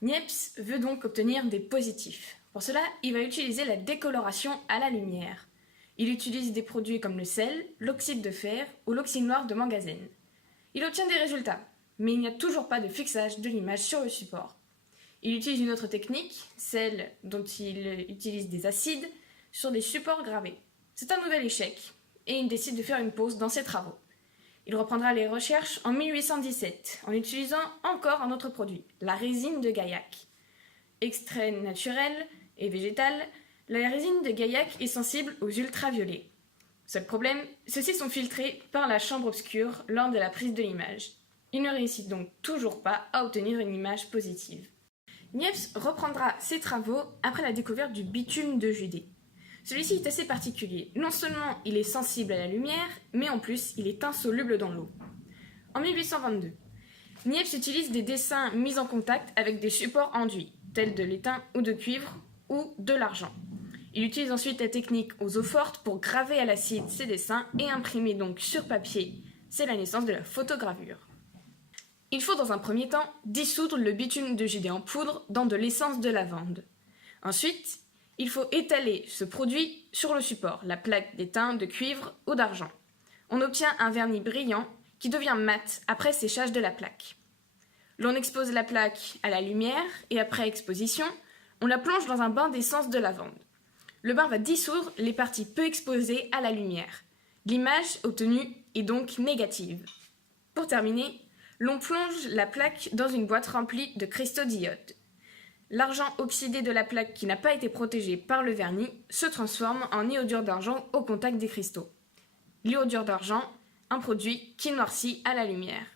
Niepce veut donc obtenir des positifs. Pour cela, il va utiliser la décoloration à la lumière. Il utilise des produits comme le sel, l'oxyde de fer ou l'oxyde noir de manganèse. Il obtient des résultats, mais il n'y a toujours pas de fixage de l'image sur le support. Il utilise une autre technique, celle dont il utilise des acides, sur des supports gravés. C'est un nouvel échec, et il décide de faire une pause dans ses travaux. Il reprendra les recherches en 1817, en utilisant encore un autre produit, la résine de Gaillac. Extrait naturel et végétal, la résine de Gaillac est sensible aux ultraviolets. Seul problème, ceux-ci sont filtrés par la chambre obscure lors de la prise de l'image. Il ne réussit donc toujours pas à obtenir une image positive. Niepce reprendra ses travaux après la découverte du bitume de Judée. Celui-ci est assez particulier. Non seulement il est sensible à la lumière, mais en plus il est insoluble dans l'eau. En 1822, Niepce utilise des dessins mis en contact avec des supports enduits, tels de l'étain ou de cuivre ou de l'argent. Il utilise ensuite la technique aux eaux fortes pour graver à l'acide ses dessins et imprimer donc sur papier. C'est la naissance de la photogravure. Il faut dans un premier temps dissoudre le bitume de Judée en poudre dans de l'essence de lavande. Ensuite, il faut étaler ce produit sur le support, la plaque d'étain, de cuivre ou d'argent. On obtient un vernis brillant qui devient mat après séchage de la plaque. L'on expose la plaque à la lumière et après exposition, on la plonge dans un bain d'essence de lavande. Le bain va dissoudre les parties peu exposées à la lumière. L'image obtenue est donc négative. Pour terminer, l'on plonge la plaque dans une boîte remplie de cristaux d'iode. L'argent oxydé de la plaque qui n'a pas été protégé par le vernis se transforme en iodure d'argent au contact des cristaux. L'iodure d'argent, un produit qui noircit à la lumière.